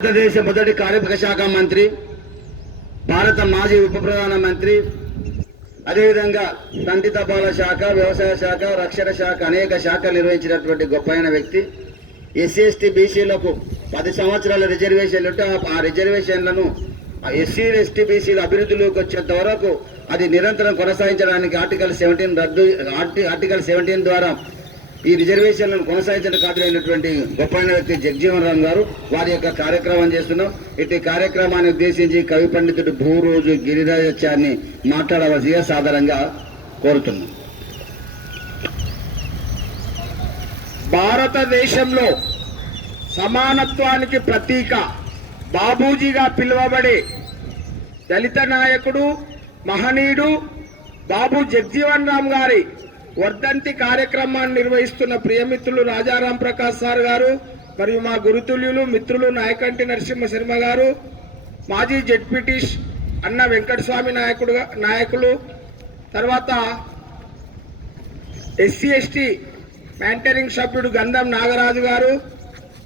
భారతదేశ మొదటి కార్మిక శాఖ మంత్రి భారత మాజీ ఉప ప్రధానమంత్రి అదేవిధంగా తండ్రి తపాల శాఖ వ్యవసాయ శాఖ రక్షణ శాఖ అనేక శాఖలు నిర్వహించినటువంటి గొప్పైన వ్యక్తి. ఎస్సీ ఎస్టీ బీసీలకు పది సంవత్సరాల రిజర్వేషన్లు ఉంటే ఆ- ఆ రిజర్వేషన్లను ఎస్సీ ఎస్టీ బీసీల అభివృద్ధిలోకి వచ్చేంత వరకు అది నిరంతరం కొనసాగించడానికి ఆర్టికల్ సెవెంటీన్ రద్దు ఆర్టి- ఆర్టికల్ సెవెంటీన్ ద్వారా ఈ రిజర్వేషన్లను కొనసాగించడం కాదులైనటువంటి గొప్పైన వ్యక్తి జగజీవన్ రామ్ గారు వారి యొక్క కార్యక్రమం చేస్తున్నాం. ఇటు కార్యక్రమాన్ని ఉద్దేశించి కవి పండితుడు భూరోజు గిరిరాజాన్ని మాట్లాడవలసిగా సాధారణంగా కోరుతున్నాం. భారతదేశంలో సమానత్వానికి ప్రతీక బాబూజీగా పిలువబడే దళిత నాయకుడు మహనీయుడు బాబు జగ్జీవన్ రామ్ గారి వర్ధంతి కార్యక్రమాన్ని నిర్వహిస్తున్న ప్రియమిత్రులు రాజారాం ప్రకాష్ సార్ గారు మరియు మా గురుతుల్యులు మిత్రులు నాయకంటి నరసింహ శర్మ గారు మాజీ జెడ్పీటీష్ అన్న వెంకటస్వామి నాయకుడు నాయకులు తర్వాత ఎస్సీ ఎస్టీ మ్యాంటరింగ్ సభ్యుడు గంధం నాగరాజు గారు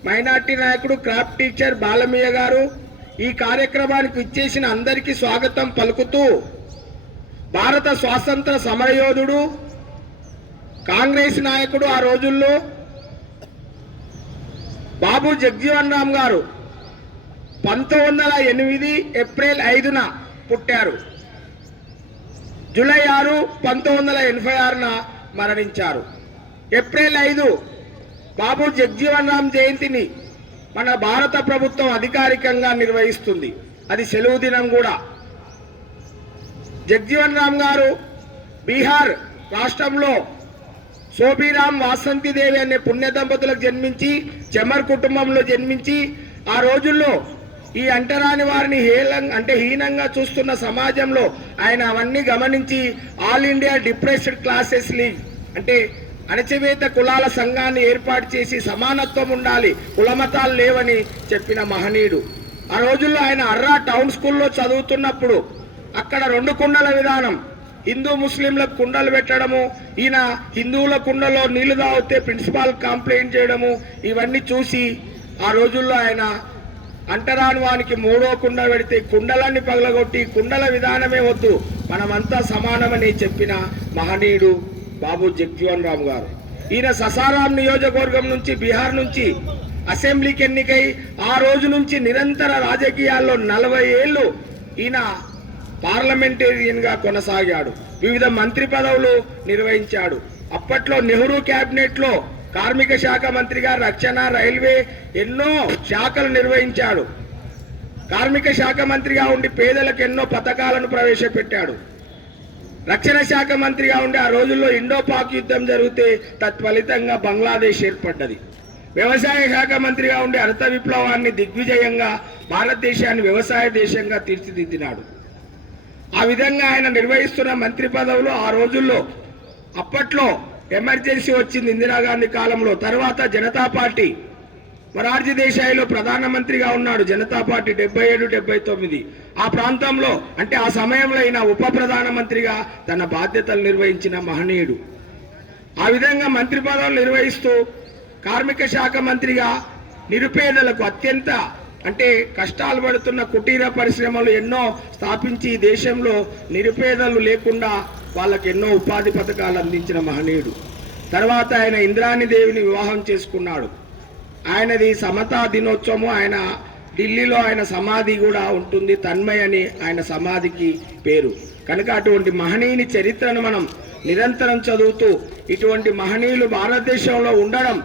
మైనార్టీ నాయకుడు క్రాఫ్ట్ టీచర్ బాలమయ్య గారు ఈ కార్యక్రమానికి ఇచ్చేసిన అందరికీ స్వాగతం పలుకుతూ భారత స్వాతంత్ర సమరయోధుడు కాంగ్రెస్ నాయకుడు ఆ రోజుల్లో బాబు జగ్జీవన్ రామ్ గారు పంతొమ్మిది వందల ఎనిమిది ఏప్రిల్ ఐదున పుట్టారు. జూలై ఆరు పంతొమ్మిది వందల ఎనభై ఆరున మరణించారు. ఏప్రిల్ ఐదు బాబు జగ్జీవన్ రామ్ జయంతిని మన భారత ప్రభుత్వం అధికారికంగా నిర్వహిస్తుంది. అది సెలవు దినం కూడా. జగ్జీవన్ రామ్ గారు బీహార్ రాష్ట్రంలో శోభిరామ్ వాసంతిదేవి అనే పుణ్య దంపతులకు జన్మించి చెమర్ కుటుంబంలో జన్మించి ఆ రోజుల్లో ఈ అంటరాని వారిని హేళం అంటే హీనంగా చూస్తున్న సమాజంలో ఆయన అవన్నీ గమనించి All India Depressed Classes League అంటే అణచివేత కులాల సంఘాన్ని ఏర్పాటు చేసి సమానత్వం ఉండాలి కులమతాలు లేవని చెప్పిన మహనీయుడు. ఆ రోజుల్లో ఆయన అర్రా టౌన్ స్కూల్లో చదువుతున్నప్పుడు అక్కడ రెండు కుండల విధానం హిందూ ముస్లింలకు కుండలు పెట్టడము ఈయన హిందువుల కుండలో నీళ్ళు తాగితే ప్రిన్సిపాల్ కంప్లైంట్ చేయడము ఇవన్నీ చూసి ఆ రోజుల్లో ఆయన అంటరాని వానికి మూడో కుండ పెడితే కుండలన్నీ పగలగొట్టి కుండల విధానమే వద్దు మనమంతా సమానమని చెప్పిన మహనీయుడు బాబు జగ్జీవన్ రామ్ గారు. ఈయన ససారాం నియోజకవర్గం నుంచి బీహార్ నుంచి అసెంబ్లీకి ఎన్నికై ఆ రోజు నుంచి నిరంతర రాజకీయాల్లో నలభై ఏళ్ళు ఈయన పార్లమెంటేరియన్గా కొనసాగాడు. వివిధ మంత్రి పదవులు నిర్వహించాడు. అప్పట్లో నెహ్రూ క్యాబినెట్లో కార్మిక శాఖ మంత్రిగా రక్షణ రైల్వే ఎన్నో శాఖలు నిర్వహించాడు. కార్మిక శాఖ మంత్రిగా ఉండి పేదలకు ఎన్నో పథకాలను ప్రవేశపెట్టాడు. రక్షణ శాఖ మంత్రిగా ఉండి ఆ రోజుల్లో ఇండో పాక్ యుద్ధం జరిగితే తత్ఫలితంగా బంగ్లాదేశ్ ఏర్పడ్డది. వ్యవసాయ శాఖ మంత్రిగా ఉండి హరిత విప్లవాన్ని దిగ్విజయంగా భారతదేశాన్ని వ్యవసాయ దేశంగా తీర్చిదిద్దినాడు. ఆ విధంగా ఆయన నిర్వహిస్తున్న మంత్రి పదవులు ఆ రోజుల్లో అప్పట్లో ఎమర్జెన్సీ వచ్చింది ఇందిరాగాంధీ కాలంలో. తర్వాత జనతా పార్టీ మొరార్జీ దేశాయిలో ప్రధానమంత్రిగా ఉన్నాడు జనతా పార్టీ డెబ్బై ఏడు డెబ్బై తొమ్మిది. ఆ ప్రాంతంలో అంటే ఆ సమయంలో ఈయన ఉప ప్రధానమంత్రిగా తన బాధ్యతలు నిర్వహించిన మహనీయుడు. ఆ విధంగా మంత్రి పదవులు నిర్వహిస్తూ కార్మిక శాఖ మంత్రిగా నిరుపేదలకు అత్యంత అంటే కష్టాలు పడుతున్న కుటీర పరిశ్రమలు ఎన్నో స్థాపించి దేశంలో నిరుపేదలు లేకుండా వాళ్ళకి ఎన్నో ఉపాధి పథకాలు అందించిన మహనీయుడు. తర్వాత ఆయన ఇంద్రాణి దేవిని వివాహం చేసుకున్నాడు. ఆయనది సమతా దినోత్సవం ఆయన ఢిల్లీలో ఆయన సమాధి కూడా ఉంటుంది తన్మయ్ అని ఆయన సమాధికి పేరు. కనుక అటువంటి మహనీయుని చరిత్రను మనం నిరంతరం చదువుతూ ఇటువంటి మహనీయులు భారతదేశంలో ఉండడం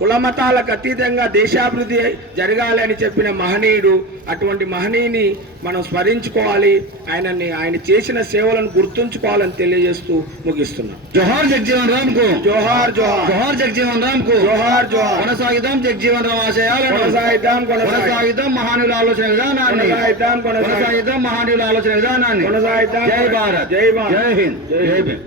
కులమతాలకు అతీతంగా దేశాభివృద్ధి జరగాలి అని చెప్పిన మహనీయుడు అటువంటి మహనీయుని మనం స్మరించుకోవాలి. ఆయనని ఆయన చేసిన సేవలను గుర్తుంచుకోవాలని తెలియజేస్తూ ముగిస్తున్నాం. జోహార్ జగజీవన్ రామ్కు జోహార్ జోహార్. జోహార్ జగజీవన్ రామ్కు జోహార్ జోహార్. కొనసాగిద్దాం జగజీవన్ రామ్ ఆశయాలను. కొనసాగిద్దాం కొనసాగిద్దాం మహానుల ఆలోచన విధానాన్ని. కొనసాగిద్దాం కొనసాగిద్దాం మహానుల ఆలోచన విధానాన్ని. కొనసాగిద్దాం జై భారత్. జై భారత్. జై హింద్. జై భీమ్